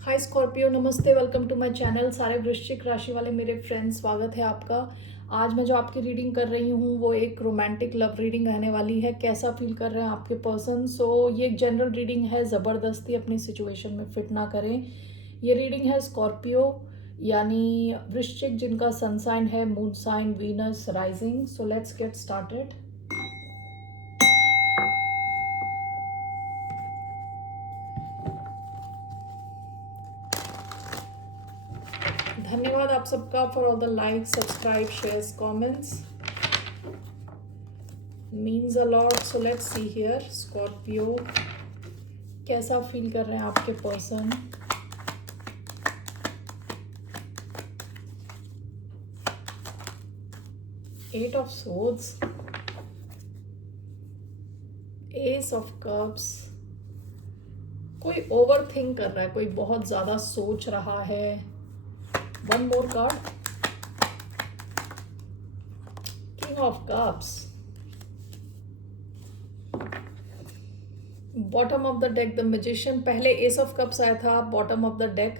हाय Scorpio, नमस्ते। Welcome to my channel. सारे वृश्चिक राशि वाले मेरे फ्रेंड्स, स्वागत है आपका। आज मैं जो आपकी रीडिंग कर रही हूँ वो एक रोमांटिक लव रीडिंग रहने वाली है। कैसा फील कर रहे हैं आपके पर्सन। ये एक जनरल रीडिंग है, ज़बरदस्ती अपनी सिचुएशन में फिट ना करें। ये रीडिंग है स्कॉर्पियो यानी वृश्चिक, जिनका सन साइन है moon sign Venus rising. So let's get started. धन्यवाद आप सबका for all the like, subscribe, shares, comments, means a lot. So let's see here Scorpio, कैसा फील कर रहे हैं आपके person. Eight of swords, ace of cups. कोई overthink कर रहा है, कोई बहुत ज्यादा सोच रहा है। One more card, king of cups. Bottom of the deck the magician. पहले एस ऑफ कप्स आया था, बॉटम ऑफ द डेक।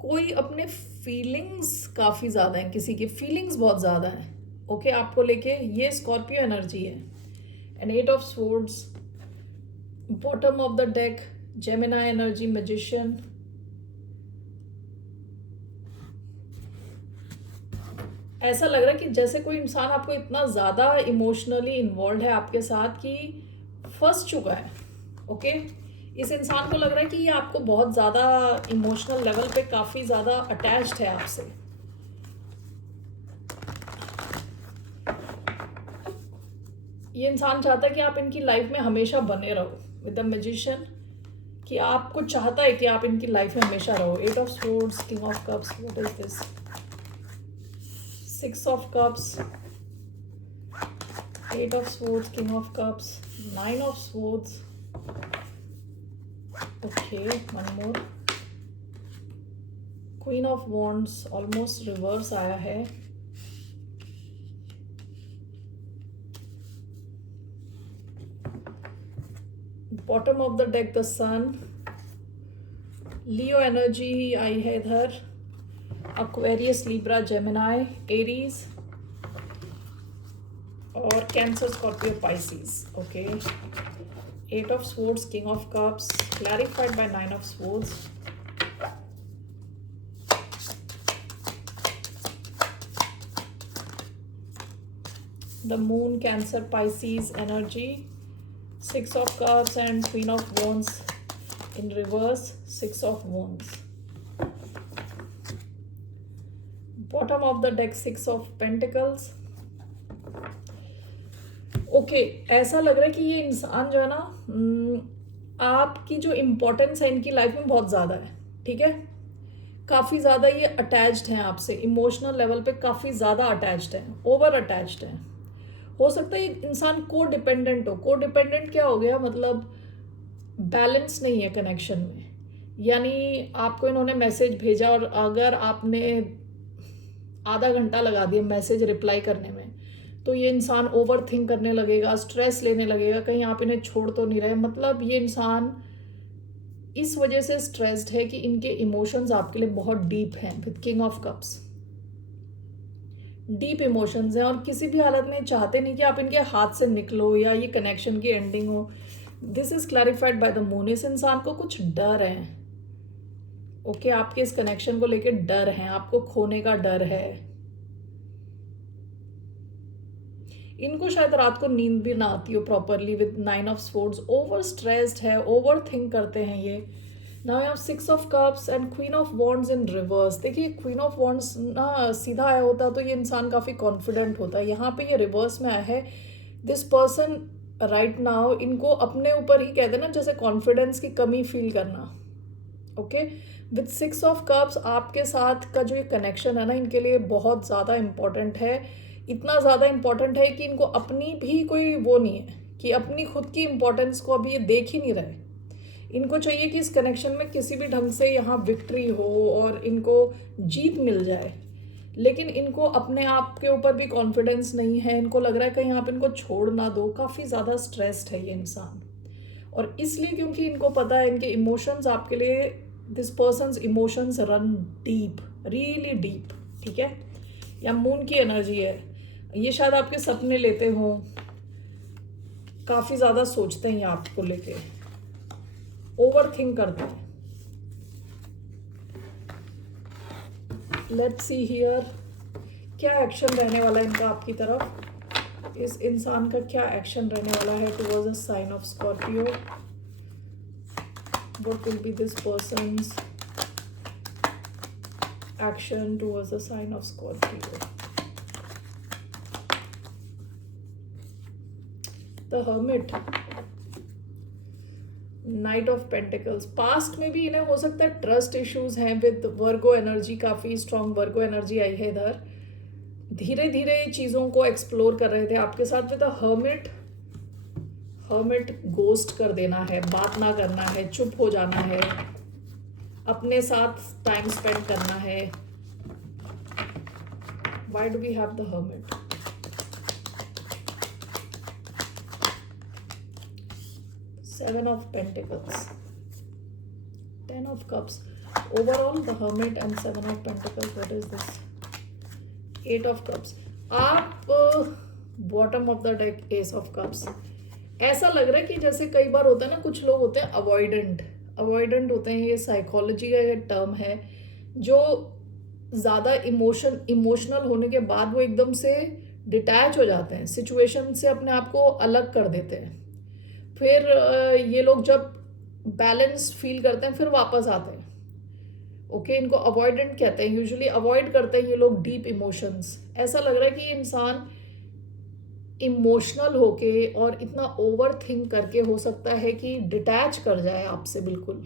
कोई अपने फीलिंग्स काफी ज्यादा है, किसी की फीलिंग्स बहुत ज्यादा है ओके आपको लेके। ये स्कॉर्पियो एनर्जी है। And eight of swords, bottom of the deck Gemini energy, magician. ऐसा लग रहा है कि जैसे कोई इंसान आपको इतना ज़्यादा इमोशनली इन्वॉल्व है आपके साथ कि फंस चुका है ओके। इस इंसान को लग रहा है कि ये आपको बहुत ज़्यादा इमोशनल लेवल पे काफ़ी ज़्यादा अटैच्ड है आपसे। ये इंसान चाहता है कि आप इनकी लाइफ में हमेशा बने रहो विद द मैजिशियन, कि आपको चाहता है कि आप इनकी लाइफ में हमेशा रहो। Eight of swords, king of cups, what is this. Six of cups, eight of swords, king of cups, nine of swords. Okay, one more, queen of wands, almost reverse आया है। Bottom of the deck the sun, Leo energy आई है इधर, Aquarius, Libra, Gemini, Aries और Cancer, Scorpio, Pisces okay. Eight of swords, king of cups, clarified by nine of swords. The moon, Cancer, Pisces energy, six of cups and queen of wands in reverse, six of wands. Bottom of the deck, six of pentacles. Okay ऐसा लग रहा है कि ये इंसान जो है ना, आपकी जो इम्पोर्टेंस है इनकी लाइफ में बहुत ज़्यादा है, ठीक है। काफ़ी ज़्यादा ये अटैच्ड हैं आपसे, इमोशनल लेवल पे काफ़ी ज़्यादा अटैच्ड हैं, ओवर अटैच्ड हैं। हो सकता है इंसान को डिपेंडेंट हो। को डिपेंडेंट क्या हो गया, मतलब बैलेंस नहीं है कनेक्शन में। यानी आपको इन्होंने मैसेज भेजा और अगर आपने आधा घंटा लगा दिया मैसेज रिप्लाई करने में, तो ये इंसान ओवर थिंक करने लगेगा, स्ट्रेस लेने लगेगा, कहीं आप इन्हें छोड़ तो नहीं रहे। मतलब ये इंसान इस वजह से स्ट्रेस्ड है कि इनके इमोशंस आपके लिए बहुत डीप हैं। With king of cups, deep emotions हैं और किसी भी हालत में चाहते नहीं कि आप इनके हाथ से निकलो या ये कनेक्शन की एंडिंग हो। This is clarified by the moon. इस इंसान को कुछ डर है ओके, आपके इस कनेक्शन को लेकर डर है, आपको खोने का डर है। इनको शायद रात को नींद भी ना आती हो properly. With nine of swords, over stressed है, ओवर थिंक करते हैं ये। Now you have six of cups and queen of wands in reverse. देखिए क्वीन ऑफ वॉन्ड्स ना सीधा आया होता तो ये इंसान काफी कॉन्फिडेंट होता है, यहाँ पे ये रिवर्स में आया है। दिस पर्सन राइट नाउ, इनको अपने ऊपर ही कहते हैं ना जैसे कॉन्फिडेंस की कमी फील करना okay. With six of cups, आपके साथ का जो ये कनेक्शन है ना इनके लिए बहुत ज़्यादा इम्पॉर्टेंट है। इतना ज़्यादा इम्पॉर्टेंट है कि इनको अपनी भी कोई वो नहीं है, कि अपनी खुद की इम्पोर्टेंस को अभी ये देख ही नहीं रहे। इनको चाहिए कि इस कनेक्शन में किसी भी ढंग से यहाँ विक्ट्री हो और इनको जीत मिल जाए। लेकिन इनको अपने आप के ऊपर भी कॉन्फिडेंस नहीं है। इनको लग रहा है कहीं आप इनको छोड़ ना दो। काफ़ी ज़्यादा स्ट्रेस्ड है ये इंसान। और इसलिए क्योंकि इनको पता है इनके इमोशंस आपके लिए this persons emotions run deep, really deep, ठीक है। या मून की एनर्जी है, ये शायद आपके सपने लेते हो, काफ़ी ज़्यादा सोचते हैं ये आपको लेके, ओवर थिंक करते हैं। लेट्स सी हियर, क्या एक्शन रहने वाला है इनका आपकी तरफ, इस इंसान का क्या एक्शन रहने वाला है towards the sign of Scorpio. What will be this person's action towards the sign of Scorpio. The hermit, knight of pentacles. Past में भी इन्हें हो सकता है ट्रस्ट इश्यूज हैं विद वर्गो एनर्जी, काफ़ी स्ट्रॉन्ग वर्गो एनर्जी आई है इधर। धीरे धीरे चीज़ों को एक्सप्लोर कर रहे थे आपके साथ विद हर्मिट। हर्मिट गोस्ट कर देना है, बात ना करना है, चुप हो जाना है, अपने साथ टाइम स्पेंड करना है। Why do we have the hermit? Seven of Pentacles, Ten of Cups. Overall, the Hermit and Seven of Pentacles. What is this? Eight of Cups. आप bottom of the deck Ace of Cups. ऐसा लग रहा है कि जैसे कई बार होता है ना, कुछ लोग होते हैं अवॉइडेंट होते हैं, ये साइकोलॉजी का ये टर्म है, जो ज़्यादा इमोशनल होने के बाद वो एकदम से डिटैच हो जाते हैं, सिचुएशन से अपने आप को अलग कर देते हैं। फिर ये लोग जब बैलेंस फील करते हैं फिर वापस आते हैं। ओके, इनको अवॉइडेंट कहते हैं, यूजुअली अवॉइड करते हैं ये लोग डीप इमोशंस। ऐसा लग रहा है कि इंसान इमोशनल होके और इतना ओवर थिंक करके हो सकता है कि डिटैच कर जाए आपसे बिल्कुल।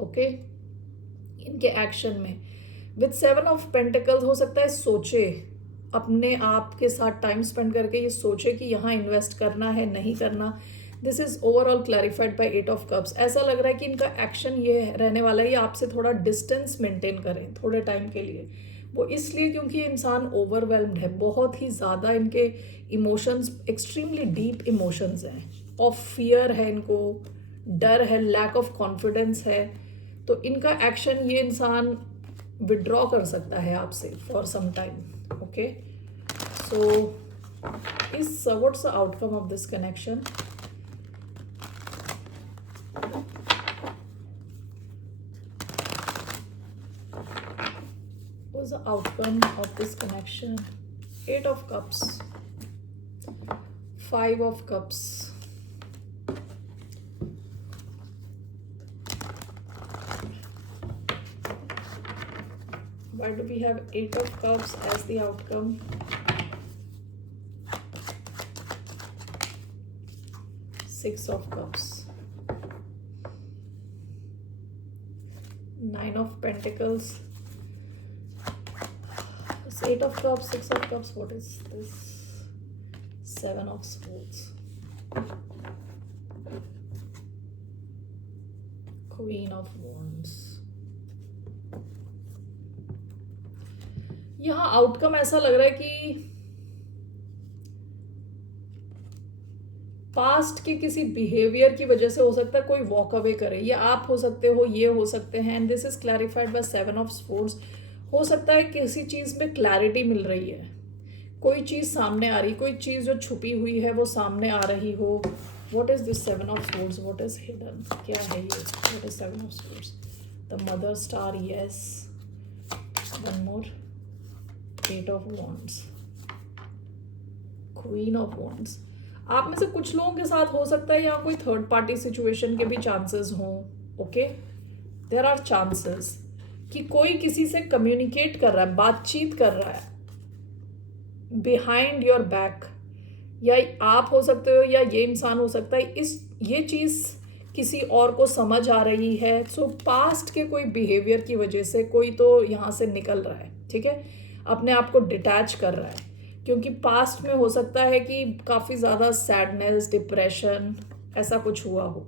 ओके, इनके एक्शन में विद सेवन ऑफ पेंटिकल्स हो सकता है सोचे, अपने आप के साथ टाइम स्पेंड करके ये सोचे कि यहाँ इन्वेस्ट करना है नहीं करना। This is overall clarified by eight of cups. ऐसा लग रहा है कि इनका एक्शन ये रहने वाला है, ये आपसे थोड़ा डिस्टेंस मेंटेन करें थोड़े टाइम के लिए। वो इसलिए क्योंकि इंसान ओवरवेल्म्ड है, बहुत ही ज़्यादा इनके इमोशंस एक्सट्रीमली डीप इमोशंस हैं, ऑफ फियर है इनको, डर है, लैक ऑफ कॉन्फिडेंस है। तो इनका एक्शन ये इंसान विड्रॉ कर सकता है आपसे फॉर सम टाइम। ओके, सो इस what's the outcome of this connection? What's the outcome of this connection? Eight of Cups, Five of Cups, why do we have Eight of Cups as the outcome? Six of Cups, Nine of Pentacles, Eight of Cups, Six of Cups. What is this? Seven of Swords, Queen of Wands. यहाँ outcome ऐसा लग रहा है कि past के किसी behaviour की वजह से हो सकता है कोई वॉक अवे करे, ये आप हो सकते हो, ये हो सकते हैं। And this is clarified by seven of sports. हो सकता है किसी चीज़ में क्लैरिटी मिल रही है, कोई चीज़ सामने आ रही, कोई चीज़ जो छुपी हुई है वो सामने आ रही हो। What is this seven of swords? What is hidden? क्या है ये? What is seven of swords? The mother star, yes. One more, eight of wands, queen of wands. आप में से कुछ लोगों के साथ हो सकता है यहाँ कोई थर्ड पार्टी सिचुएशन के भी चांसेस हों। ओके, देयर आर चांसेस कि कोई किसी से कम्युनिकेट कर रहा है, बातचीत कर रहा है बिहाइंड योर बैक, या आप हो सकते हो या ये इंसान हो सकता है। ये चीज़ किसी और को समझ आ रही है। सो पास्ट के कोई बिहेवियर की वजह से कोई तो यहाँ से निकल रहा है, ठीक है, अपने आप को डिटैच कर रहा है, क्योंकि पास्ट में हो सकता है कि काफ़ी ज़्यादा सैडनेस, डिप्रेशन, ऐसा कुछ हुआ हो।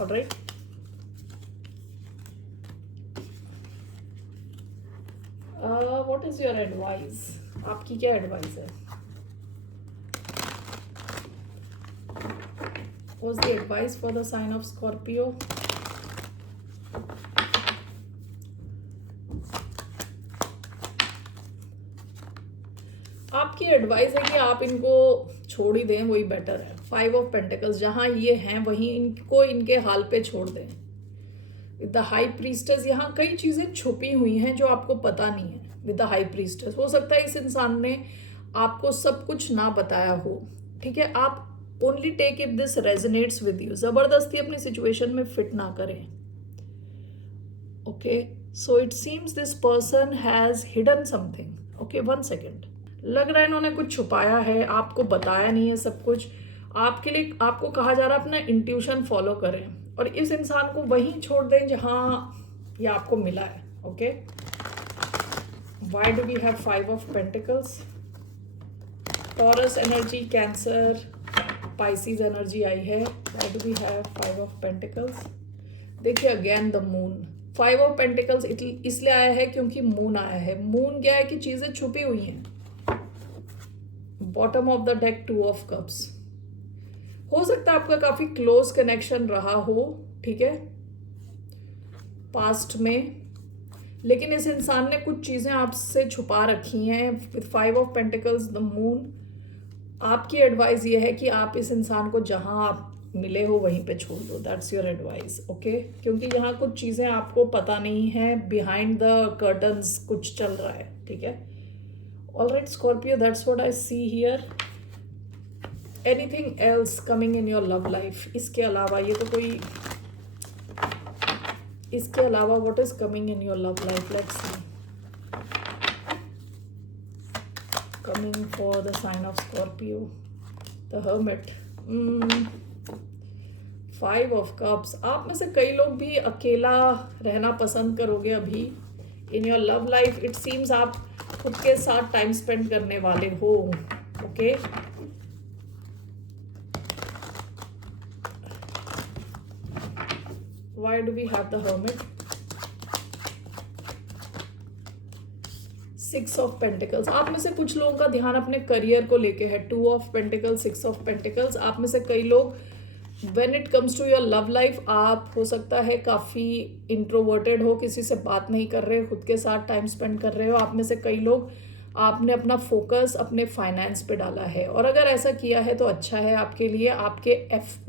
Alright, what is your advice? आपकी क्या एडवाइस है? What's the advice for the sign of Scorpio? आपकी एडवाइस है कि आप इनको छोड़ ही दें, वही बेटर है। 5 ऑफ पेंटिकल्स, जहाँ ये हैं वहीं इनको इनके हाल पे छोड़ दें। विद द हाई प्रीस्टेस, यहाँ कई चीज़ें छुपी हुई हैं जो आपको पता नहीं है। विद द हाई प्रीस्टेस, हो सकता है इस इंसान ने आपको सब कुछ ना बताया हो, ठीक है। आप only take if this resonates with you, ज़बरदस्ती अपनी सिचुएशन में फिट ना करें। Okay, so it seems this person has hidden something. Okay, 1 second, लग रहा है इन्होंने कुछ छुपाया है, आपको बताया नहीं है सब कुछ। आपके लिए आपको कहा जा रहा है अपना इंट्यूशन फॉलो करें और इस इंसान को वहीं छोड़ दें जहां ये आपको मिला है। Okay, why do we have 5 of pentacles? Taurus energy, Cancer, Pisces energy आई है। Why do we have 5 of pentacles? देखिए again the moon. 5 of pentacles इसलिए आया है क्योंकि मून आया है। मून क्या है कि चीजें छुपी हुई हैं। Bottom of the deck 2 of cups. हो सकता है आपका काफी क्लोज कनेक्शन रहा हो, ठीक है, पास्ट में, लेकिन इस इंसान ने कुछ चीजें आपसे छुपा रखी हैं। With 5 of pentacles, the moon, आपकी एडवाइस ये है कि आप इस इंसान को जहां आप मिले हो वहीं पे छोड़ दो। That's your advice. ओके, क्योंकि यहाँ कुछ चीजें आपको पता नहीं है, बिहाइंड द कर्टन्स कुछ चल रहा है, ठीक है। Alright, Scorpio, that's what I see here. Anything else coming in your love life? इसके अलावा ये तो कोई, इसके अलावा what is coming in your love life? Let's see. Coming for the sign of Scorpio, the Hermit. 5 of Cups. आप में से कई लोग भी अकेला रहना पसंद करोगे अभी। In your love life, it seems आप खुद के साथ टाइम स्पेंड करने वाले हो। Okay, why do we have the hermit? 6 of pentacles. आप में से कुछ लोगों का ध्यान अपने करियर को लेके है। 2 ऑफ पेंटिकल्स, 6 ऑफ पेंटिकल्स। आप में से कई लोग when it comes to your love life, आप हो सकता है काफ़ी इंट्रोवर्टेड हो, किसी से बात नहीं कर रहे, खुद के साथ टाइम स्पेंड कर रहे हो। आप में से कई लोग, आपने अपना फोकस अपने फाइनेंस पे डाला है, और अगर ऐसा किया है तो अच्छा है आपके लिए। आपके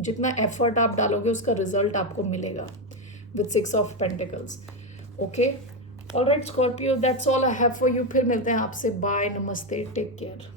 जितना एफर्ट आप डालोगे उसका रिजल्ट आपको मिलेगा with 6 of pentacles. Okay, alright Scorpio, that's all I have for you. फिर मिलते हैं आपसे। बाय, नमस्ते, टेक केयर।